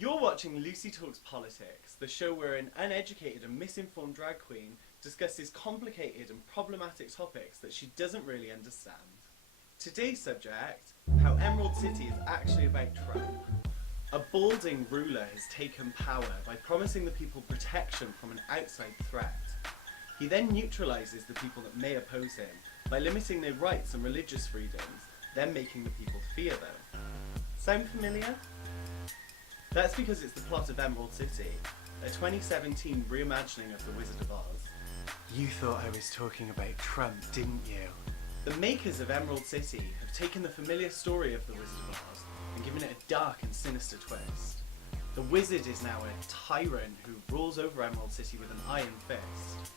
You're watching Lucy Talks Politics, the show where an uneducated and misinformed drag queen discusses complicated and problematic topics that she doesn't really understand. Today's subject, how Emerald City is actually about Trump. A balding ruler has taken power by promising the people protection from an outside threat. He then neutralises the people that may oppose him by limiting their rights and religious freedoms, then making the people fear them. Sound familiar? That's because it's the plot of Emerald City, a 2017 reimagining of The Wizard of Oz. You thought I was talking about Trump, didn't you? The makers of Emerald City have taken the familiar story of The Wizard of Oz and given it a dark and sinister twist. The wizard is now a tyrant who rules over Emerald City with an iron fist.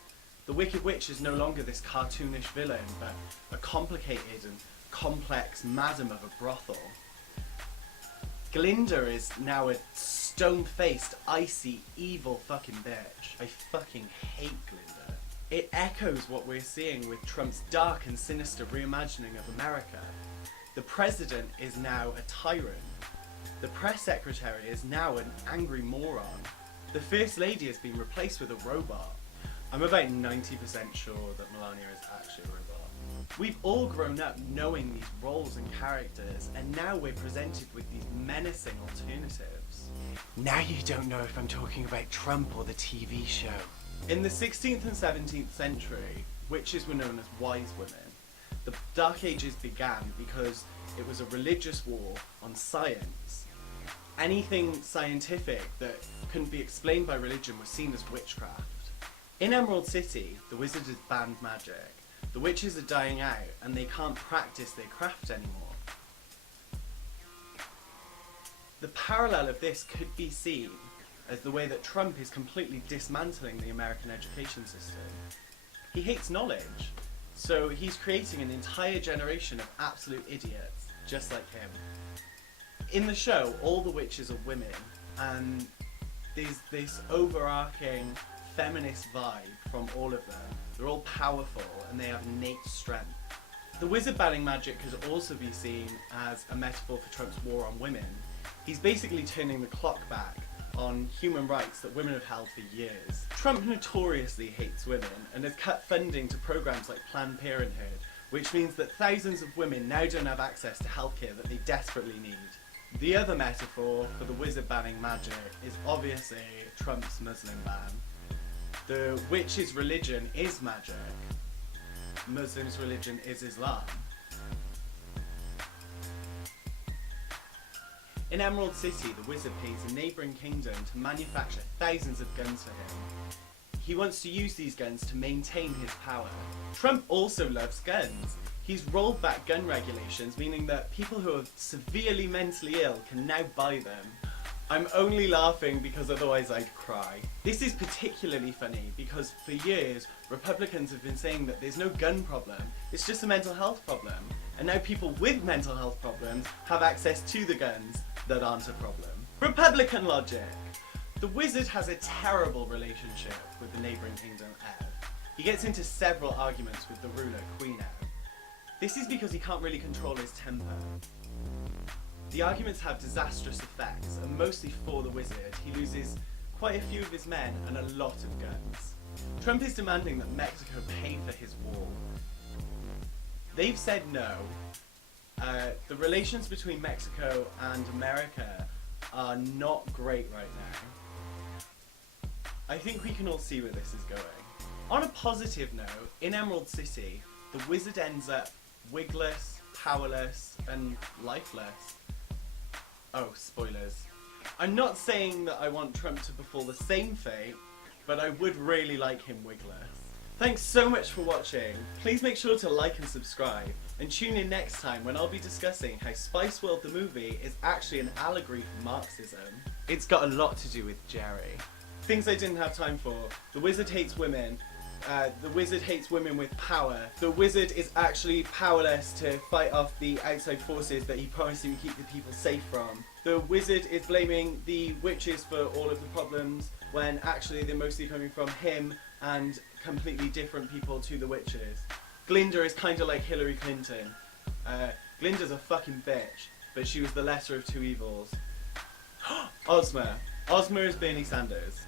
The Wicked Witch is no longer this cartoonish villain, but a complicated and complex madam of a brothel. Glinda is now a stone-faced, icy, evil fucking bitch. I fucking hate Glinda. It echoes what we're seeing with Trump's dark and sinister reimagining of America. The president is now a tyrant. The press secretary is now an angry moron. The first lady has been replaced with a robot. I'm about 90% sure that Melania is actually a robot. We've all grown up knowing these roles and characters, and now we're presented with these menacing alternatives. Now you don't know if I'm talking about Trump or the TV show. In the 16th and 17th century, witches were known as wise women. The Dark Ages began because it was a religious war on science. Anything scientific that couldn't be explained by religion was seen as witchcraft. In Emerald City, the wizard has banned magic. The witches are dying out and they can't practice their craft anymore. The parallel of this could be seen as the way that Trump is completely dismantling the American education system. He hates knowledge, so he's creating an entire generation of absolute idiots, just like him. In the show, all the witches are women, and there's this overarching feminist vibe from all of them. They're all powerful and they have innate strength. The wizard banning magic could also be seen as a metaphor for Trump's war on women. He's basically turning the clock back on human rights that women have held for years. Trump notoriously hates women and has cut funding to programs like Planned Parenthood, which means that thousands of women now don't have access to healthcare that they desperately need. The other metaphor for the wizard banning magic is obviously Trump's Muslim ban. The witch's religion is magic. Muslims' religion is Islam. In Emerald City, the wizard pays a neighbouring kingdom to manufacture thousands of guns for him. He wants to use these guns to maintain his power. Trump also loves guns. He's rolled back gun regulations, meaning that people who are severely mentally ill can now buy them. I'm only laughing because otherwise I'd cry. This is particularly funny because for years Republicans have been saying that there's no gun problem, it's just a mental health problem. And now people with mental health problems have access to the guns that aren't a problem. Republican logic! The wizard has a terrible relationship with the neighbouring kingdom, Ev. He gets into several arguments with the ruler, Queen Ev. This is because he can't really control his temper. The arguments have disastrous effects, and mostly for the wizard, he loses quite a few of his men and a lot of guns. Trump is demanding that Mexico pay for his wall. They've said no. The relations between Mexico and America are not great right now. I think we can all see where this is going. On a positive note, in Emerald City, the wizard ends up wigless, powerless, and lifeless. Oh, spoilers. I'm not saying that I want Trump to befall the same fate, but I would really like him wigless. Thanks so much for watching. Please make sure to like and subscribe, and tune in next time when I'll be discussing how Spice World the movie is actually an allegory for Marxism. It's got a lot to do with Jerry. Things I didn't have time for. The wizard hates women. The wizard hates women with power. The wizard is actually powerless to fight off the outside forces that he promised he would keep the people safe from. The wizard is blaming the witches for all of the problems when actually they're mostly coming from him and completely different people to the witches. Glinda is kind of like Hillary Clinton. Glinda's a fucking bitch, but she was the lesser of two evils. Ozma. Ozma is Bernie Sanders.